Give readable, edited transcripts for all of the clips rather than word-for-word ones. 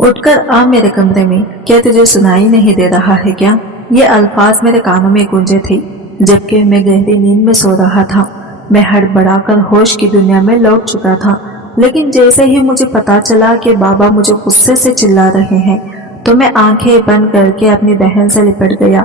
उठकर आ मेरे कमरे में, क्या तुझे सुनाई नहीं दे रहा है क्या? ये अल्फाज मेरे कानों में गूंजे थे जबकि मैं गहरी नींद में सो रहा था। मैं हड़बड़ाकर होश की दुनिया में लौट चुका था, लेकिन जैसे ही मुझे पता चला कि बाबा मुझे गुस्से से चिल्ला रहे हैं तो मैं आंखें बंद करके अपनी बहन से लिपट गया।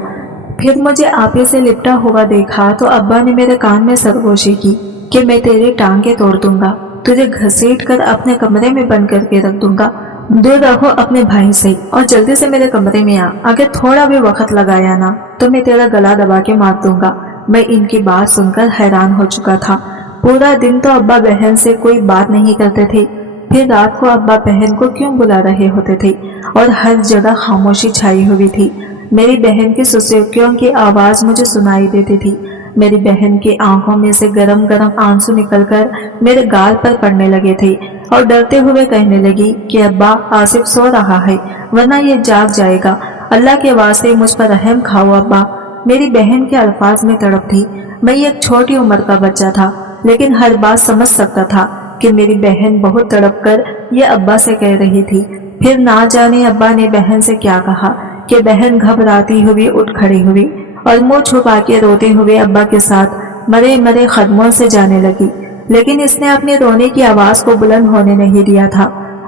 फिर मुझे आपे से लिपटा हुआ देखा तो अब्बा ने मेरे कान में सरगोशी की कि मैं तेरी टांगे तोड़ दूंगा, तुझे घसीट कर अपने कमरे में बंद करके रख दूंगा। दूर रहो अपने भाई से और जल्दी से मेरे कमरे में आ। अगर थोड़ा भी वक्त लगाया ना तो मैं तेरा गला दबा के मार दूंगा। मैं इनकी बात सुनकर हैरान हो चुका था। पूरा दिन तो अब्बा बहन से कोई बात नहीं करते थे, फिर रात को अब्बा बहन को क्यों बुला रहे होते थे और हर जगह खामोशी छाई हुई थी। मेरी बहन की सुसुकियों की आवाज मुझे सुनाई देती थी। मेरी बहन की आंखों में से गरम गरम आंसू निकलकर मेरे गाल पर पड़ने लगे थे और डरते हुए कहने लगी कि अब्बा आसिफ सो रहा है वरना ये जाग जाएगा, अल्लाह के वास्ते मुझ पर रहम खाओ अब्बा। मेरी बहन के अल्फाज में तड़प थी। मैं एक छोटी उम्र का बच्चा था लेकिन हर बात समझ सकता था कि मेरी बहन बहुत तड़प कर ये अब्बा से कह रही थी। फिर ना जाने अब्बा ने बहन से क्या कहा कि बहन घबराती हुई उठ खड़ी हुई और मुंह छुपा के रोते हुए अब्बा के साथ मरे मरे कदमों से जाने लगी, लेकिन इसने अपने रोने की आवाज को बुलंद होने नहीं दिया था।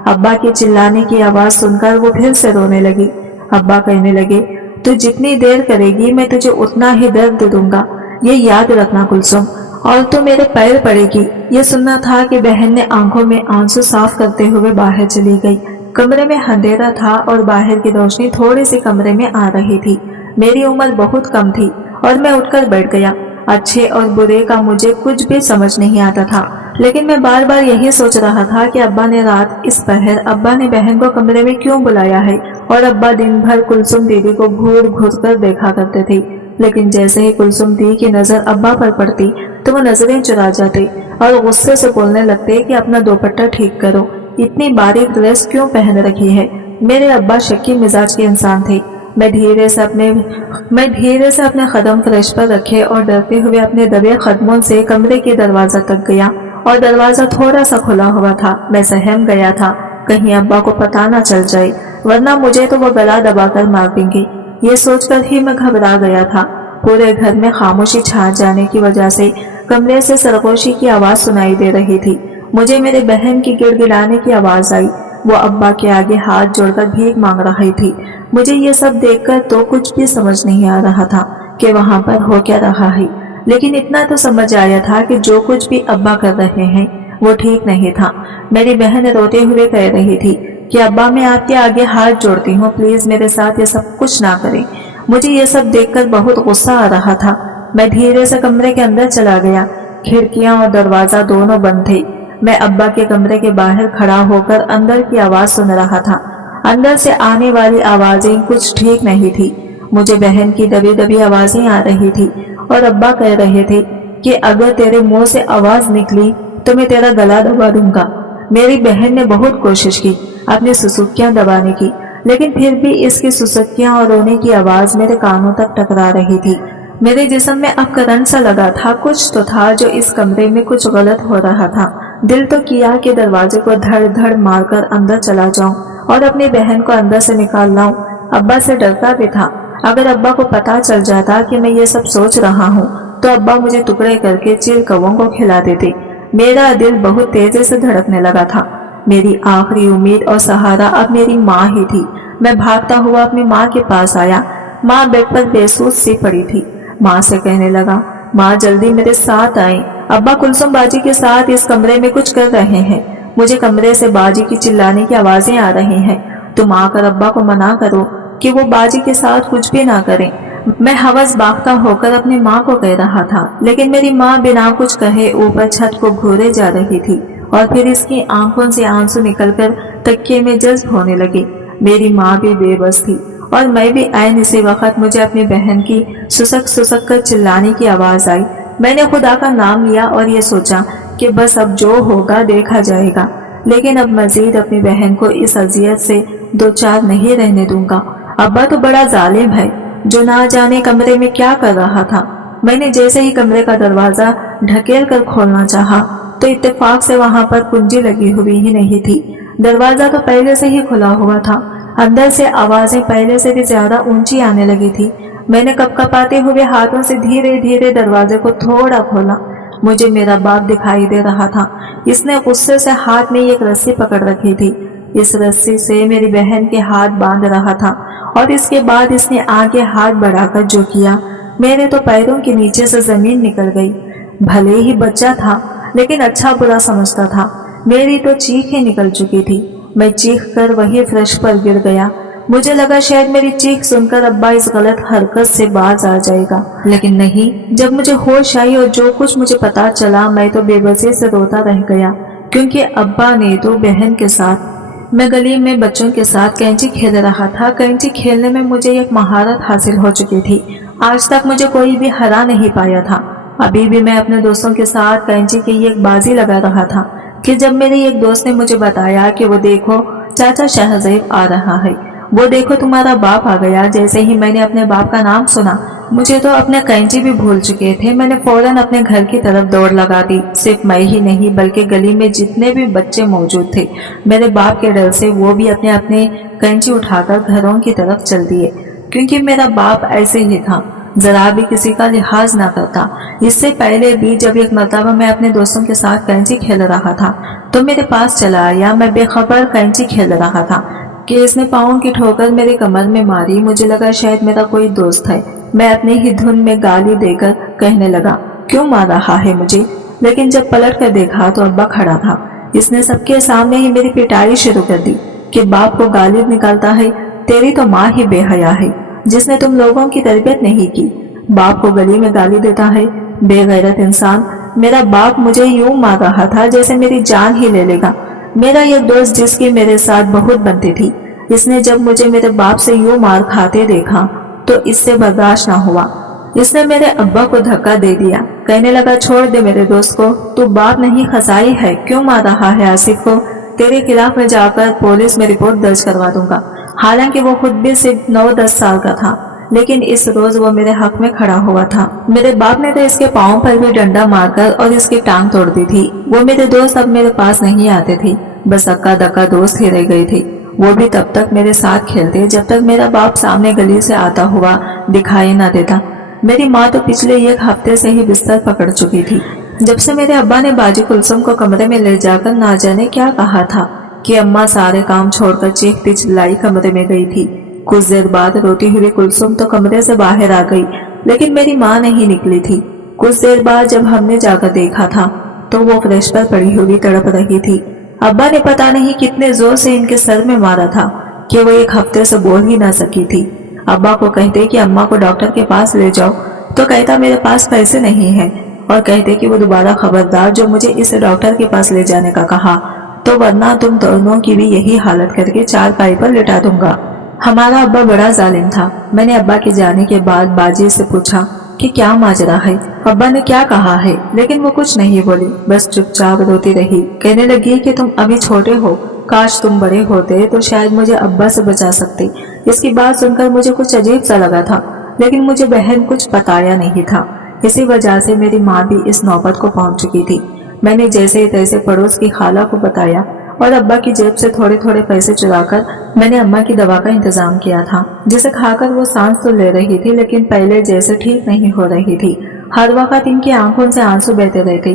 अब्बा के चिल्लाने की आवाज सुनकर वो फिर से रोने लगी। अब्बा कहने लगे, तू जितनी देर करेगी मैं तुझे उतना ही दर्द दूंगा, ये याद रखना कुलसुम, और तू मेरे पैर पड़ेगी। ये सुनना था कि बहन ने आंखों में आंसू साफ करते हुए बाहर चली गई। कमरे में अंधेरा था और बाहर की रोशनी थोड़ी सी कमरे में आ रही थी। मेरी उम्र बहुत कम थी और मैं उठकर बैठ गया। अच्छे और बुरे का मुझे कुछ भी समझ नहीं आता था, लेकिन मैं बार बार यही सोच रहा था कि अब्बा ने रात इस पहर अब्बा ने बहन को कमरे में क्यों बुलाया है और अब्बा दिन भर कुलसुम दीदी को घूर घूर कर देखा करते थे। लेकिन जैसे ही कुलसुम दी की नजर अब्बा पर पड़ती तो वो नजरें चुरा जाते और गुस्से से बोलने लगते कि अपना दुपट्टा ठीक करो, इतनी बारीक ड्रेस क्यों पहन रखी है। मेरे अब्बा शक्की मिजाज के इंसान थे। मैं धीरे से अपने कदम फर्श पर रखे और डरते हुए अपने दबे कदमों से कमरे के दरवाजा तक गया और दरवाजा थोड़ा सा खुला हुआ था। मैं सहम गया था कहीं अब्बा को पता ना चल जाए वरना मुझे तो वो गला दबाकर मार देंगे। ये सोचकर ही मैं घबरा गया था। पूरे घर में खामोशी छा जाने की वजह से कमरे से सरगोशी की आवाज सुनाई दे रही थी। मुझे मेरे बहन की गिड़गिड़ाने की आवाज आई। वो अब्बा के आगे हाथ जोड़कर भीख मांग रही थी। मुझे ये सब देखकर तो कुछ भी समझ नहीं आ रहा था कि वहां पर हो क्या रहा है, लेकिन इतना तो समझ आया था कि जो कुछ भी अब्बा कर रहे हैं वो ठीक नहीं था। मेरी बहन रोते हुए कह रही थी कि अब्बा मैं आपके आगे हाथ जोड़ती हूँ, प्लीज मेरे साथ ये सब कुछ ना करें। मुझे ये सब देखकर बहुत गुस्सा आ रहा था। मैं धीरे से कमरे के अंदर चला गया। खिड़कियां और दरवाजा दोनों बंद थे। मैं अब्बा के कमरे के बाहर खड़ा होकर अंदर की आवाज सुन रहा था। अंदर से आने वाली आवाजें कुछ ठीक नहीं थी। मुझे बहन की दबी दबी आवाजें आ रही थी और अब्बा कह रहे थे कि अगर तेरे मुंह से आवाज निकली तो मैं तेरा गला दबा दूंगा। मेरी बहन ने बहुत कोशिश की अपनी सुसुकियां दबाने की, लेकिन फिर भी इसकी सुसुकियां और रोने की आवाज मेरे कानों तक टकरा रही थी। मेरे जिस्म में अब करंट सा लगा था। कुछ तो था जो इस कमरे में कुछ गलत हो रहा था। दिल तो किया कि दरवाजे को धड़ धड़ मारकर अंदर चला जाऊं और अपनी बहन को अंदर से निकाल लाऊं। अब्बा से डरता भी था। अगर अब्बा को पता चल जाता कि मैं ये सब सोच रहा हूँ तो अब्बा मुझे टुकड़े करके चिल कौवों को खिला देते। मेरा दिल बहुत तेजी से धड़कने लगा था। मेरी आखिरी उम्मीद और सहारा अब मेरी माँ ही थी। मैं भागता हुआ अपनी माँ के पास आया। माँ बेड पर बेसुध सी पड़ी थी। माँ से कहने लगा, माँ जल्दी मेरे साथ आए, अब्बा कुलसुम बाजी के साथ इस कमरे में कुछ कर रहे हैं। मुझे कमरे से बाजी की चिल्लाने की आवाजें आ रही हैं। तुम आकर अब्बा को मना करो कि वो बाजी के साथ कुछ भी ना करें। मैं हवस बागता होकर अपनी माँ को कह रहा था, लेकिन मेरी माँ बिना कुछ कहे ऊपर छत को घूरे जा रही थी और फिर इसकी आंखों से आंसू निकलकर तकिए में जज्ब होने लगे। मेरी माँ भी बेबस थी और मैं भी ऐन इसी वक्त मुझे अपनी बहन की सुसक सुसक कर चिल्लाने की आवाज आई। मैंने खुदा का नाम लिया और ये सोचा कि बस अब जो होगा देखा जाएगा, लेकिन अब मजीद अपनी बहन को इस अजियत से दो चार नहीं रहने दूंगा। अब्बा तो बड़ा जालिम है जो ना जाने कमरे में क्या कर रहा था। मैंने जैसे ही कमरे का दरवाजा ढकेल कर खोलना चाहा तो इत्तेफाक से वहां पर कुंजी लगी हुई ही नहीं थी। दरवाजा तो पहले से ही खुला हुआ था। अंदर से आवाजें पहले से भी ज्यादा ऊंची आने लगी थी। मैंने कपकपाते हुए हाथों से धीरे धीरे दरवाजे को थोड़ा खोला। मुझे मेरा बाप दिखाई दे रहा था। इसने गुस्से से हाथ में एक रस्सी पकड़ रखी थी। इस रस्सी से मेरी बहन के हाथ बांध रहा था और इसके बाद इसने आगे हाथ बढ़ाकर जो किया, मेरे तो पैरों के नीचे से जमीन निकल गई। भले ही बच्चा था लेकिन अच्छा बुरा समझता था। मेरी तो चीख ही निकल चुकी थी। मैं चीख कर वही फर्श पर गिर गया। मुझे लगा शायद मेरी चीख सुनकर अब्बा इस गलत हरकत से बाज आ जाएगा, लेकिन नहीं। जब मुझे होश आई और जो कुछ मुझे पता चला, मैं तो बेबसी से रोता रह गया, क्योंकि अब्बा ने तो बहन के साथ, मैं गली में बच्चों के साथ कैंची खेल रहा था। कैंची खेलने में मुझे एक महारत हासिल हो चुकी थी। आज तक मुझे कोई भी हरा नहीं पाया था। अभी भी मैं अपने दोस्तों के साथ कैंची की एक बाजी लगा रहा था कि जब मेरे एक दोस्त ने मुझे बताया कि वो देखो चाचा शाहज़ैब आ रहा है, वो देखो तुम्हारा बाप आ गया। जैसे ही मैंने अपने बाप का नाम सुना, मुझे तो अपने कैंची भी भूल चुके थे। मैंने फौरन अपने घर की तरफ दौड़ लगा दी। सिर्फ मैं ही नहीं बल्कि गली में जितने भी बच्चे मौजूद थे, मेरे बाप के डर से वो भी अपने अपने कैंची उठाकर घरों की तरफ चल दिए, क्योंकि मेरा बाप ऐसे ही था, जरा भी किसी का लिहाज ना करता। इससे पहले भी जब एक मरतबा मैं अपने दोस्तों के साथ कैंची खेल रहा था तो मेरे पास चला आया। मैं बेखबर कैंची खेल रहा था कि इसने पाँव की ठोकर मेरे कमर में मारी। मुझे लगा शायद मेरा कोई दोस्त है। मैं अपने ही धुन में गाली देकर कहने लगा, क्यों मार रहा है मुझे? लेकिन जब पलट कर देखा तो अब्बा खड़ा था। इसने सबके सामने ही मेरी पिटाई शुरू कर दी कि बाप को गाली निकालता है, तेरी तो माँ ही बेहया है जिसने तुम लोगों की तरबियत नहीं की। बाप को गली में गाली देता है, बेगैरत इंसान। मेरा बाप मुझे यूं मार रहा था जैसे मेरी जान ही ले लेगा। मेरा एक दोस्त जिसकी मेरे साथ बहुत बनती थी, इसने जब मुझे मेरे बाप से यूं मार खाते देखा तो इससे बर्दाश्त ना हुआ। इसने मेरे अब्बा को धक्का दे दिया, कहने लगा, छोड़ दे मेरे दोस्त को, तू बाप नहीं खसाई है, क्यों मार रहा है आसिफ को? तेरे खिलाफ मैं जाकर पुलिस में रिपोर्ट दर्ज करवा दूंगा। हालांकि वो खुद भी सिर्फ 9-10 साल का था, लेकिन इस रोज वो मेरे हक में खड़ा हुआ था। मेरे बाप ने तो इसके पाँव पर भी डंडा मारकर और इसकी टांग तोड़ दी थी। वो मेरे दोस्त अब मेरे पास नहीं आते थे, बस अक्का दक्का दोस्त ही रह गए थे। वो भी तब तक मेरे साथ खेलते जब तक मेरा बाप सामने गली से आता हुआ दिखाई न देता। मेरी माँ तो पिछले एक हफ्ते से ही बिस्तर पकड़ चुकी थी। जब से मेरे अब्बा ने बाजी कुलसुम को कमरे में ले जाकर ना जाने क्या कहा था कि अम्मा सारे काम छोड़कर चीखती चिल्लाई कमरे में गई थी। कुछ देर बाद रोती हुई कुलसुम तो कमरे से बाहर आ गई, लेकिन मेरी माँ नहीं निकली थी। कुछ देर बाद जब हमने जाकर देखा था तो वो फर्श पर पड़ी हुई तड़प रही थी। अब्बा ने पता नहीं कितने जोर से इनके सर में मारा था कि वो एक हफ्ते से बोल ही ना सकी थी। अब्बा को कहते कि अम्मा को डॉक्टर के पास ले जाओ तो कहता मेरे पास पैसे नहीं है, और कहते कि वो दोबारा खबरदार जो मुझे इस डॉक्टर के पास ले जाने का कहा तो वरना तुम दोनों की भी यही हालत करके चारपाई पर लिटा दूंगा। हमारा अब्बा बड़ा जालिम था। मैंने अब्बा के जाने के बाद बाजी से पूछा कि क्या माजरा है, अब्बा ने क्या कहा है, लेकिन वो कुछ नहीं बोली, बस चुपचाप रोती रही। कहने लगी कि तुम अभी छोटे हो, काश तुम बड़े होते तो शायद मुझे अब्बा से बचा सकते। इसकी बात सुनकर मुझे कुछ अजीब सा लगा था, लेकिन मुझे बहन कुछ बताया नहीं था। इसी वजह से मेरी माँ भी इस नौबत को पहुंच चुकी थी। मैंने जैसे तैसे पड़ोस की खाला को बताया और अब्बा की जेब से थोड़े थोड़े पैसे चुराकर मैंने अम्मा की दवा का इंतजाम किया था, जिसे खाकर वो सांस तो ले रही थी लेकिन पहले जैसे ठीक नहीं हो रही थी। हर वक्त इनकी आंखों से आंसू बहते रहते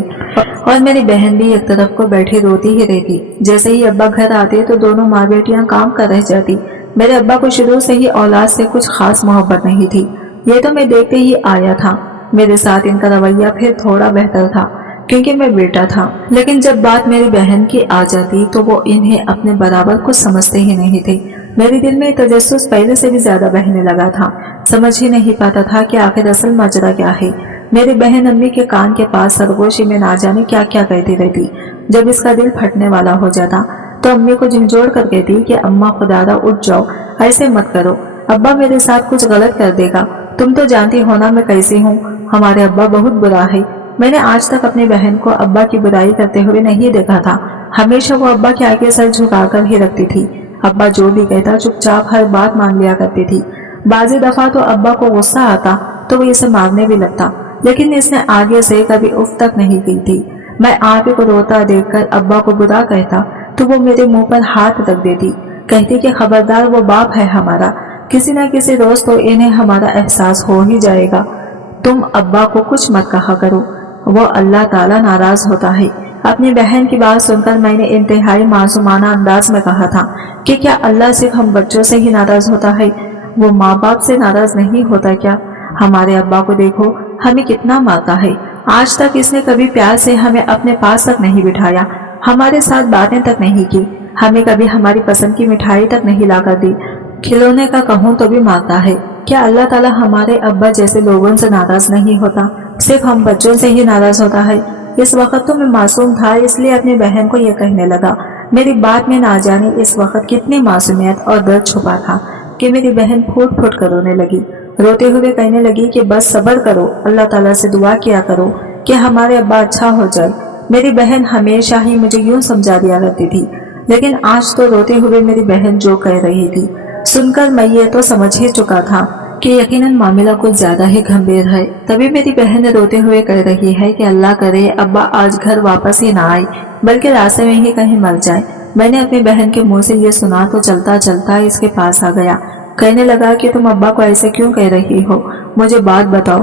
और मेरी बहन भी एक तरफ को बैठी रोती ही रहती। जैसे ही अब्बा घर आते तो दोनों माँ बेटियां काम कर रह जाती। मेरे अब्बा को शुरू से ही औलाद से कुछ खास मोहब्बत नहीं थी, ये तो मैं देखते ही आया था। मेरे साथ इनका रवैया फिर थोड़ा बेहतर था क्योंकि मैं बेटा था, लेकिन जब बात मेरी बहन की आ जाती तो वो इन्हें अपने बराबर कुछ समझते ही नहीं थे। मेरे दिल में तजस्सुस पहले से भी ज्यादा बहने लगा था। समझ ही नहीं पाता था कि आखिर असल माजरा क्या है। मेरी बहन अम्मी के कान के पास सरगोशी में ना जाने क्या क्या कहती रहती। जब इसका दिल फटने वाला हो जाता तो अम्मी को झिंझोड़ कर कहती कि अम्मा खुदारा उठ जाओ, ऐसे मत करो, अब्बा मेरे साथ कुछ गलत कर देगा। तुम तो जानती हो ना मैं कैसी हूँ, हमारे अब्बा बहुत बुरा है। मैंने आज तक अपनी बहन को अब्बा की बुराई करते हुए नहीं देखा था। हमेशा वो अब्बा के आगे सर झुकाकर ही रखती थी। अब्बा जो भी कहता चुपचाप हर बात मान लिया करती थी। बाजी दफा तो अब्बा को गुस्सा आता तो वो इसे मारने भी लगता, लेकिन इसने आगे से कभी उफ तक नहीं की थी। मैं आप ही को रोता देखकर अब्बा को बुरा कहता तो वो मेरे मुंह पर हाथ रख देती, कहती कि खबरदार, वो बाप है हमारा, किसी न किसी रोज तो इन्हें हमारा एहसास हो ही जाएगा। तुम अब्बा को कुछ मत कहा करो, वो अल्लाह ताला नाराज होता है। अपनी बहन की बात सुनकर मैंने इंतहाई मासूमाना अंदाज में कहा था कि क्या अल्लाह सिर्फ हम बच्चों से ही नाराज होता है, वो माँ बाप से नाराज नहीं होता क्या? हमारे अब्बा को देखो, हमें कितना मारता है। आज तक इसने कभी प्यार से हमें अपने पास तक नहीं बिठाया, हमारे साथ बातें तक नहीं की, हमें कभी हमारी पसंद की मिठाई तक नहीं लाकर दी, खिलौने का कहूँ तो भी मारता है। क्या अल्लाह ताला हमारे अब्बा जैसे लोगों से नाराज नहीं होता, सिर्फ हम बच्चों से ही नाराज होता है? इस वक्त तो मैं मासूम था, इसलिए अपनी बहन को यह कहने लगा। मेरी बात में ना जाने इस वक्त कितनी मासूमियत और दर्द छुपा था कि मेरी बहन फूट फूट कर रोने लगी। रोते हुए कहने लगी कि बस सब्र करो, अल्लाह ताला से दुआ किया करो कि हमारे अब्बा अच्छा हो जाए। मेरी बहन हमेशा ही मुझे यूं समझा दिया करती थी, लेकिन आज तो रोते हुए मेरी बहन जो कह रही थी सुनकर मैं ये तो समझ ही चुका था कि यकीनन मामला कुछ ज्यादा ही गंभीर है। तभी मेरी बहन रोते हुए कह रही है कि अल्लाह करे अब्बा आज घर वापस ही ना आए, बल्कि रास्ते में ही कहीं मर जाए। मैंने अपनी बहन के मुंह से ये सुना तो चलता चलता इसके पास आ गया। कहने लगा कि तुम अब्बा को ऐसे क्यों कह रही हो, मुझे बात बताओ,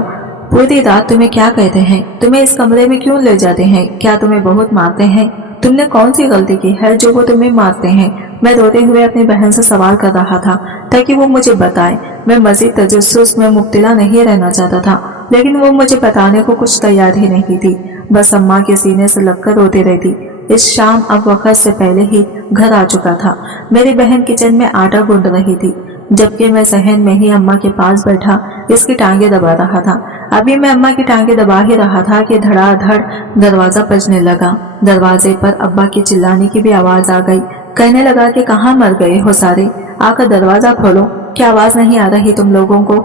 पूरी रात तुम्हें क्या कहते हैं, तुम्हें इस कमरे में क्यों ले जाते हैं, क्या तुम्हें बहुत मारते हैं, तुमने कौन सी गलती की है जो वो तुम्हें मारते हैं? मैं रोते हुए अपनी बहन से सवाल कर रहा था ताकि वो मुझे बताए। मैं मजीद तजस्सुस में मुब्तला नहीं रहना चाहता था, लेकिन वो मुझे बताने को कुछ तैयार ही नहीं थी, बस अम्मा के सीने से लगकर रोती रहती। इस शाम अब वक्त से पहले ही घर आ चुका था। मेरी बहन किचन में आटा गूंद रही थी, जबकि मैं सहन में ही अम्मा के पास बैठा इसकी टांगे दबा रहा था। अभी मैं अम्मा की टांगे दबा ही रहा था कि धड़ाधड़ दरवाजा बजने लगा। दरवाजे पर अब्बा की चिल्लाने की भी आवाज आ गई। कहने लगा कि कहाँ मर गए हो सारे, आकर दरवाजा खोलो, क्या आवाज नहीं आ रही तुम लोगों को?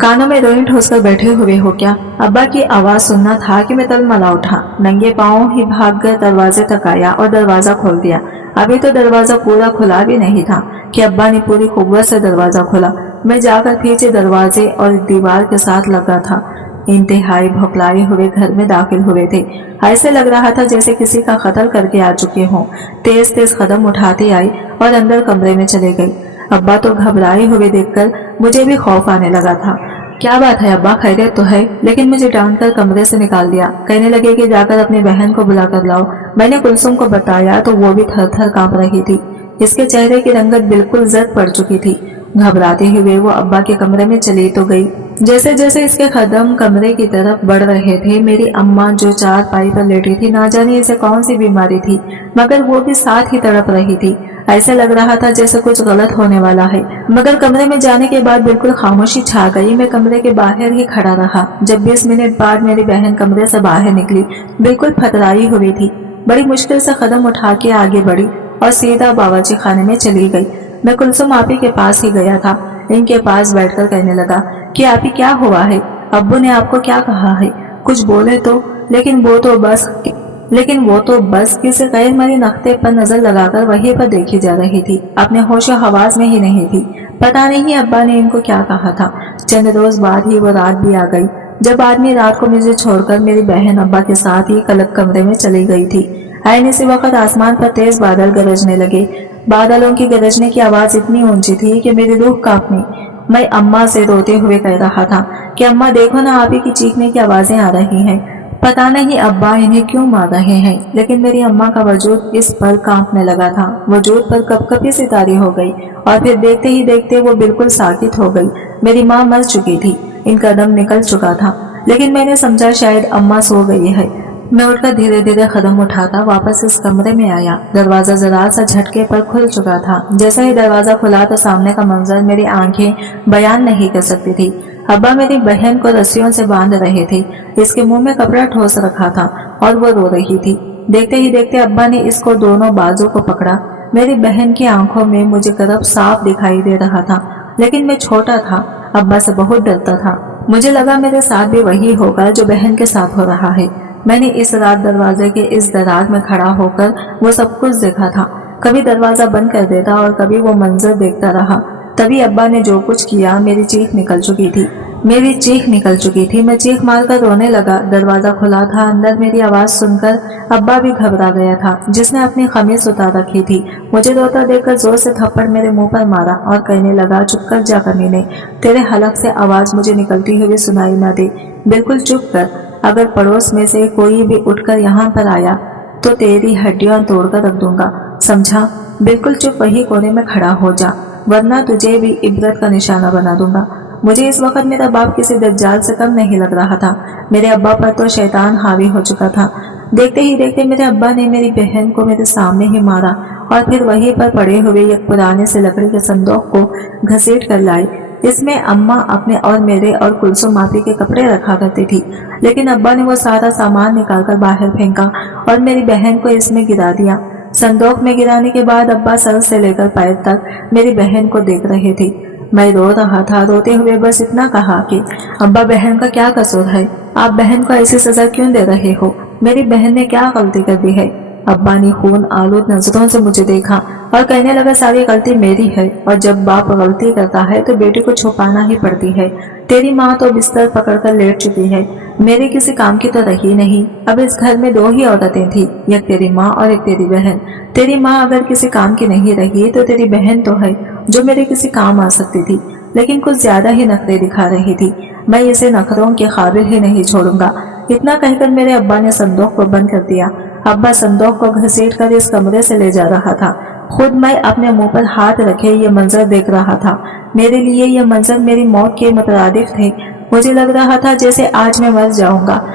कानों में रोई ठोसकर बैठे हुए हो क्या? अब्बा की आवाज सुनना था कि मैं तलमला उठा, नंगे पांव ही भागकर दरवाजे तक आया और दरवाजा खोल दिया। अभी तो दरवाजा पूरा खुला भी नहीं था कि अब्बा ने पूरी कुव्वत से दरवाजा खोला। मैं जाकर पीछे दरवाजे और दीवार के साथ लगा था। इंतहाई भौकलाए हुए घर में दाखिल हुए थे। ऐसे लग रहा था जैसे किसी का कत्ल करके आ चुके हों। तेज तेज कदम उठाते आई और अंदर कमरे में चले गई। अब्बा तो घबराए हुए देखकर मुझे भी खौफ आने लगा था। क्या बात है अब्बा, खैरियत तो है? लेकिन मुझे डांटकर कमरे से निकाल दिया। कहने लगे कि जाकर अपनी बहन को बुला कर लाओ। मैंने कुलसुम को बताया तो वो भी थर थर कांप रही थी। इसके चेहरे की रंगत बिल्कुल जर्द पड़ चुकी थी। घबराते हुए वो अब्बा के कमरे में चली तो गई। जैसे जैसे इसके कदम कमरे की तरफ बढ़ रहे थे, मेरी अम्मा जो चारपाई पर लेटी थी, ना जाने इसे कौन सी बीमारी थी, मगर वो भी साथ ही तड़प रही थी। ऐसे लग रहा था जैसे कुछ गलत होने वाला है, मगर कमरे में जाने के बाद बिल्कुल खामोशी छा गई। मैं कमरे के बाहर ही खड़ा रहा। जब 20 मिनट बाद मेरी बहन कमरे से बाहर निकली, बिल्कुल फतराई हुई थी। बड़ी मुश्किल से कदम उठा के आगे बढ़ी और सीधा बावर्ची खाने में चली गई। मैं कुलसुम आपी के पास ही गया था। इनके पास बैठकर कहने लगा कि आपी क्या हुआ है, अब्बू ने आपको क्या कहा है, कुछ बोले तो? लेकिन वो तो बस किसी गैर मरी नक्ते पर नजर लगाकर वहीं पर देखी जा रही थी, अपने होशो हवास में ही नहीं थी। पता नहीं अब्बा ने इनको क्या कहा था। चंद रोज बाद ही वो रात भी आ गई, जब आदमी रात को मुझे छोड़कर मेरी बहन अब्बा के साथ ही अलग कमरे में चली गई थी। ऐन इसी वक्त आसमान पर तेज बादल गरजने लगे। बादलों की गरजने की आवाज इतनी ऊंची थी कि मेरी रूह कांपनी। मैं अम्मा से रोते हुए कह रहा था कि अम्मा देखो ना, आपी की चीखने की आवाजें आ रही हैं। पता नहीं अब्बा इन्हें क्यों मार रहे हैं, लेकिन मेरी अम्मा का वजूद इस पर कांपने लगा था। वजूद पर कपकपी सी तारी हो गई और फिर देखते ही देखते वो बिल्कुल साकित हो गई। मेरी माँ मर चुकी थी, इनका दम निकल चुका था, लेकिन मैंने समझा शायद अम्मा सो गई है। मैं उठकर धीरे धीरे कदम उठाता वापस इस कमरे में आया। दरवाजा जरा सा झटके पर खुल चुका था। जैसे ही दरवाजा खुला तो सामने का मंजर मेरी आंखें बयान नहीं कर सकती थी। अब्बा मेरी बहन को रस्सियों से बांध रहे थे। इसके मुंह में कपड़ा ठोस रखा था और वो रो रही थी। देखते ही देखते अब्बा ने इसको दोनों बाजू को पकड़ा। मेरी बहन की आंखों में मुझे गर्भ साफ दिखाई दे रहा था, लेकिन मैं छोटा था, अब्बा से बहुत डरता था। मुझे लगा मेरे साथ भी वही होगा जो बहन के साथ हो रहा है। मैंने इस रात दरवाजे के इस दरार में खड़ा होकर वो सब कुछ देखा था। कभी दरवाजा बंद कर देता और कभी वो मंजर देखता रहा। तभी अब्बा ने जो कुछ किया, मेरी चीख निकल चुकी थी। मेरी चीख निकल चुकी थी। मैं चीख मारकर रोने लगा। दरवाजा खुला था। अंदर मेरी आवाज सुनकर अब्बा भी घबरा गया था, जिसने अपनी खमीज उतार रखी थी। मुझे रोता देखकर जोर से थप्पड़ मेरे मुंह पर मारा और कहने लगा, चुप कर जा कमीने, तेरे हलक से आवाज मुझे निकलती हुई सुनाई न दे। बिल्कुल चुप कर। अगर पड़ोस में से कोई भी उठकर यहाँ पर आया तो तेरी हड्डियां तोड़कर रख दूंगा, समझा? बिल्कुल चुप वही कोने में खड़ा हो जा, वरना तुझे भी इबरत का निशाना बना दूंगा। मुझे इस वक्त मेरा बाप किसी दज्जाल से कम नहीं लग रहा था। मेरे अब्बा पर तो शैतान हावी हो चुका था। देखते ही देखते मेरे अब्बा ने मेरी बहन को मेरे सामने ही मारा और फिर वहीं पर पड़े हुए एक पुराने से लकड़ी के संदूक को घसीट कर लाई। इसमें अम्मा अपने और मेरे और कुलसुम माफी के कपड़े रखा करती थी, लेकिन अब्बा ने वो सारा सामान निकालकर बाहर फेंका और मेरी बहन को इसमें गिरा दिया। संदूक में गिराने के बाद अब्बा सर से लेकर पैर तक मेरी बहन को देख रहे थे। मैं रो रहा था। रोते हुए बस इतना कहा कि अब्बा, बहन का क्या कसूर है? आप बहन को ऐसी सजा क्यों दे रहे हो? मेरी बहन ने क्या गलती कर दी है? अब्बा ने खून आलूद नजरों से मुझे देखा और कहने लगा, सारी गलती मेरी है, और जब बाप गलती करता है तो बेटी को छुपाना ही पड़ती है। तेरी माँ तो बिस्तर पकड़कर लेट चुकी है, मेरे किसी काम की तो रही नहीं। अब इस घर में दो ही औरतें थी, एक तेरी माँ और एक तेरी बहन। तेरी माँ अगर किसी काम की नहीं रही तो तेरी बहन तो है जो मेरे किसी काम आ सकती थी, लेकिन कुछ ज्यादा ही नखरे दिखा रही थी। मैं इसे नखरों के काबिल ही नहीं छोड़ूंगा। इतना कहकर मेरे अब्बा ने संदूक को बंद कर दिया। अब्बा संदूक को घसीट कर इस कमरे से ले जा रहा था। खुद मैं अपने मुंह पर हाथ रखे ये मंजर देख रहा था। मेरे लिए ये मंजर मेरी मौत के मुतरादिफ थे। मुझे लग रहा था जैसे आज मैं मर जाऊंगा,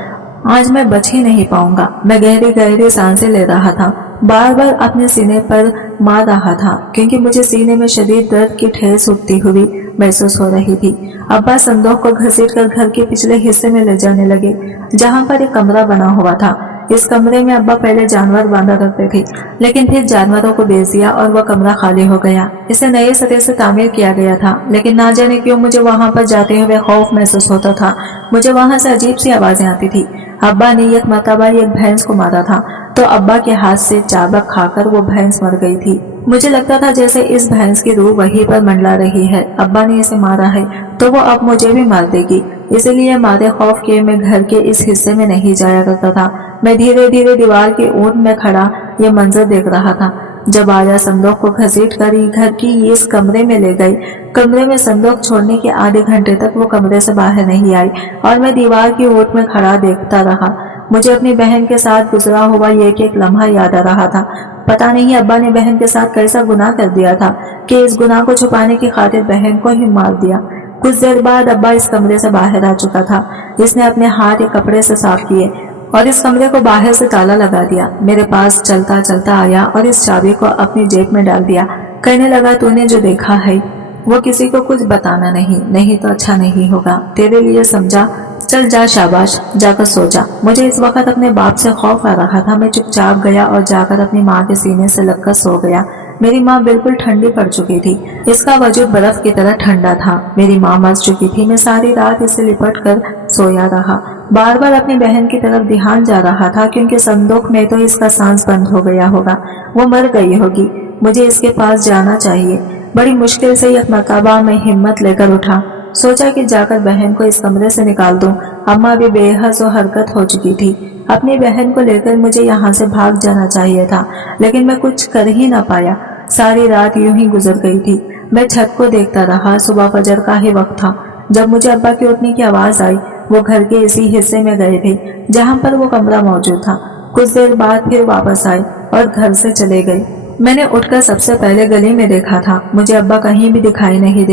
आज मैं बच ही नहीं पाऊंगा। मैं गहरी गहरी सांसें ले रहा था, बार बार अपने सीने पर मार रहा था, क्योंकि मुझे सीने में शदीद दर्द की ठेस उठती हुई महसूस हो रही थी। अब्बा संदूक को घसीटकर घर के पिछले हिस्से में ले जाने लगे, जहाँ पर एक कमरा बना हुआ था। इस कमरे में अब्बा पहले जानवर बांधा करते थे, लेकिन फिर जानवरों को बेच दिया और वह कमरा खाली हो गया। इसे नए सिरे से तामीर किया गया था, लेकिन ना जाने क्यों मुझे वहां पर जाते हुए खौफ महसूस होता था। मुझे वहां से अजीब सी आवाजें आती थी। अब्बा ने एक मरतबा एक भैंस को मारा था, तो अब्बा के हाथ से चाबक खाकर वो भैंस मर गई थी। मुझे लगता था जैसे इस भैंस की रूह वहीं पर मंडला रही है। अब्बा ने इसे मारा है तो वो अब मुझे भी मार देगी, इसलिए मारे खौफ के मैं घर के इस हिस्से में नहीं जाया करता था। मैं धीरे धीरे दीवार के ऊंट में खड़ा ये मंजर देख रहा था। जब आया संदूक को घसीट कर घर की इस कमरे में ले गई। कमरे में संदूक छोड़ने के आधे घंटे तक वो कमरे से बाहर नहीं आई और मैं दीवार की ओट में खड़ा देखता रहा। मुझे अपनी बहन के साथ गुजरा हुआ एक एक लम्हा याद आ रहा था। पता नहीं अब्बा ने बहन के साथ कैसा गुनाह कर दिया था कि इस गुनाह को छुपाने की खातिर बहन को ही मार दिया। कुछ देर बाद अब्बा इस कमरे से बाहर आ चुका था। इसने अपने हाथ एक कपड़े से साफ किए और इस कमरे को बाहर से ताला लगा दिया। मेरे पास चलता चलता आया और इस चाबी को अपनी जेब में डाल दिया। कहने लगा, तूने जो देखा है वो किसी को कुछ बताना नहीं तो अच्छा नहीं होगा तेरे लिए, समझा? चल जा, शाबाश, जाकर सो जा। मुझे इस वक्त अपने बाप से खौफ आ रहा था। मैं चुपचाप गया और जाकर अपनी माँ के सीने से लगकर सो गया। मेरी माँ बिल्कुल ठंडी पड़ चुकी थी, इसका वजूद बर्फ की तरह ठंडा था। मेरी माँ मर चुकी थी। मैं सारी रात इसे लिपट कर सोया रहा। बार बार अपनी बहन की तरफ ध्यान जा रहा था, क्योंकि संदूक में तो इसका सांस बंद हो गया होगा, वो मर गई होगी। मुझे इसके पास जाना चाहिए। बड़ी मुश्किल से एक मरतबा मैं हिम्मत लेकर उठा। सोचा कि जाकर बहन को इस कमरे से निकाल दूं। अम्मा भी बेहस और हरकत हो चुकी थी। अपनी बहन को लेकर मुझे यहाँ से भाग जाना चाहिए था, लेकिन मैं कुछ कर ही ना पाया। सारी रात यूं ही गुजर गई थी। मैं छत को देखता रहा। सुबह फजर का ही वक्त था जब मुझे अब्बा की उठने की आवाज आई। वो घर के इसी हिस्से में गए थे जहाँ पर वो कमरा मौजूद था। कुछ देर बाद फिर वापस आए और घर से चले गए। मैंने उठकर सबसे पहले गली में देखा था। मुझे अब्बा कहीं भी दिखाई नहीं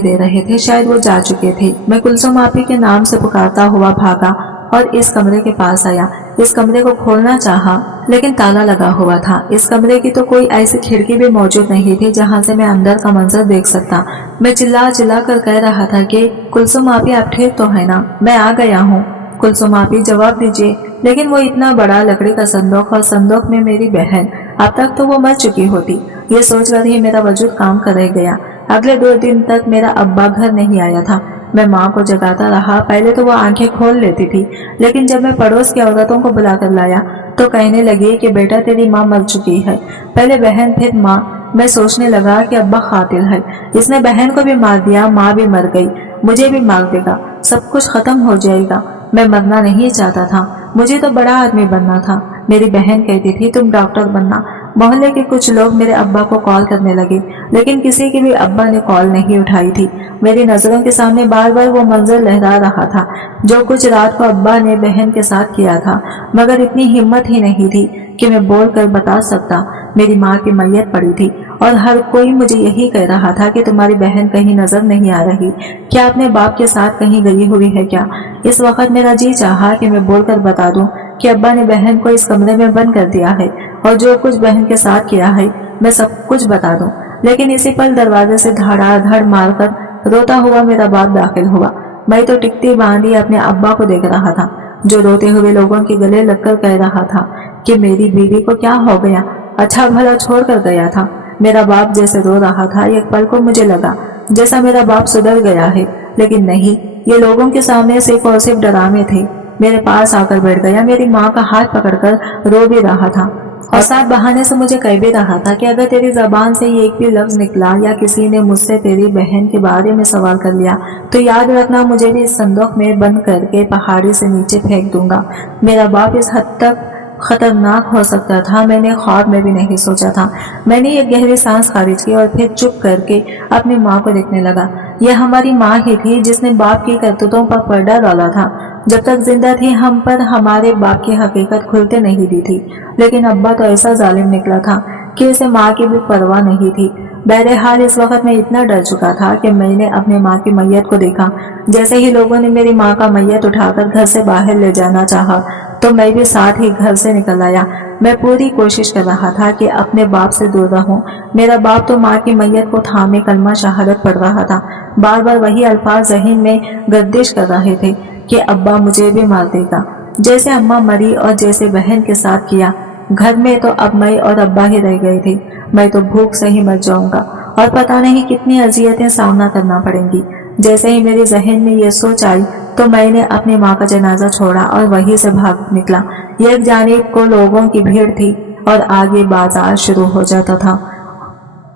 दे रहे थे। शायद वो जा चुके थे। मैं कुलसुम आपी के नाम से पुकारता हुआ भागा और इस कमरे के पास आया। इस कमरे को खोलना चाहा, लेकिन ताला लगा हुआ था। इस कमरे की तो कोई ऐसी खिड़की भी मौजूद नहीं थी जहाँ से मैं अंदर का मंजर देख सकता। मैं चिल्ला चिल्ला कर कह रहा था कि कुलसुम आपी, आप ठीक तो है ना? मैं आ गया हूँ। कुलसुम आपी, जवाब दीजिए। लेकिन वो इतना बड़ा लकड़ी का संदूक और संदूक में मेरी बहन, अब तक तो वो मर चुकी होती। ये सोचकर ही मेरा वजूद काम कर रह गया। अगले 2 दिन तक मेरा अब्बा घर नहीं आया था। मैं माँ को जगाता रहा। पहले तो वो आंखें खोल लेती थी, लेकिन जब मैं पड़ोस की औरतों को बुला कर लाया तो कहने लगी कि बेटा, तेरी माँ मर चुकी है। पहले बहन फिर माँ। میں سوچنے لگا کہ ابا قاتل ہے، اس نے بہن کو بھی مار دیا، ماں بھی مر گئی، مجھے بھی مار دے گا، سب کچھ ختم ہو جائے گا۔ میں مرنا نہیں چاہتا تھا، مجھے تو بڑا آدمی بننا تھا۔ میری بہن کہتی تھی تم ڈاکٹر بننا۔ محلے کے کچھ لوگ میرے ابا کو کال کرنے لگے، لیکن کسی کی بھی ابا نے کال نہیں اٹھائی تھی۔ میری نظروں کے سامنے بار بار وہ منظر لہرا رہا تھا جو کچھ رات کو ابا نے بہن کے ساتھ کیا تھا، مگر اتنی ہمت ہی نہیں تھی کہ میں بول کر بتا سکتا۔ میری ماں کی میت پڑی تھی اور ہر کوئی مجھے یہی کہہ رہا تھا کہ تمہاری بہن کہیں نظر نہیں آ رہی، کیا اپنے باپ کے ساتھ کہیں گئی ہوئی ہے کیا؟ اس وقت میرا جی چاہا کہ میں بول کر بتا دوں کہ ابا نے بہن کو اس کمرے میں بند کر دیا ہے اور جو کچھ بہن کے ساتھ کیا ہے میں سب کچھ بتا دوں، لیکن اسی پل دروازے سے دھڑا دھڑ مار کر روتا ہوا میرا باپ داخل ہوا۔ میں تو ٹکٹی باندھی اپنے ابا کو دیکھ رہا تھا جو روتے ہوئے لوگوں کے گلے لگ کر کہہ رہا تھا کہ میری بیوی کو کیا ہو گیا، اچھا بھلا چھوڑ کر گیا تھا۔ میرا باپ جیسے رو رہا تھا ایک پل کو مجھے لگا جیسا میرا باپ سدھر گیا ہے، لیکن نہیں، یہ لوگوں کے سامنے صرف اور صرف ڈرامے تھے۔ میرے پاس آ کر بیٹھ گیا، میری ماں کا ہاتھ پکڑ کر رو بھی رہا تھا اور ساتھ بہانے سے مجھے کہہ بھی رہا تھا کہ اگر تیری زبان سے ایک بھی لفظ نکلا یا کسی نے مجھ سے تیری بہن کے بارے میں سوال کر لیا تو یاد رکھنا مجھے بھی اس صندوق میں بند کر کے پہاڑی سے نیچے پھینک دوں گا۔ میرا باپ اس حد تک خطرناک ہو سکتا تھا میں نے خواب میں بھی نہیں سوچا تھا۔ میں نے ایک گہری سانس خارج کی اور پھر چپ کر کے اپنی ماں کو دیکھنے لگا۔ یہ ہماری ماں ہی تھی جس نے باپ کی کرتوتوں پر پردہ ڈالا تھا۔ جب تک زندہ تھی ہم پر ہمارے باپ کی حقیقت کھلتے نہیں دی تھی، لیکن ابا تو ایسا ظالم نکلا تھا کہ اسے ماں کی بھی پرواہ نہیں تھی۔ بہرحال اس وقت میں اتنا ڈر چکا تھا کہ میں نے اپنے ماں کی میت کو دیکھا۔ جیسے ہی لوگوں نے میری ماں کا میت اٹھا کر گھر سے باہر لے جانا چاہا تو میں بھی ساتھ ہی گھر سے نکل آیا۔ میں پوری کوشش کر رہا تھا کہ اپنے باپ سے دور رہوں۔ میرا باپ تو ماں کی میت کو تھامے کلمہ شہادت پڑھ رہا تھا، بار بار وہی الفاظ ذہن میں گردش کر رہے تھے کہ ابا مجھے بھی مار دے گا جیسے اماں مری اور جیسے بہن کے ساتھ کیا۔ گھر میں تو اب میں اور ابا ہی رہ گئے تھے، میں تو بھوک سے ہی مر جاؤں گا اور پتہ نہیں کتنی اذیتیں سامنا کرنا پڑیں گی۔ جیسے ہی میرے ذہن میں یہ سوچ آئی تو میں نے اپنی ماں کا جنازہ چھوڑا اور وہیں سے بھاگ نکلا۔ ایک جانب کو لوگوں کی بھیڑ تھی اور آگے بازار شروع ہو جاتا تھا۔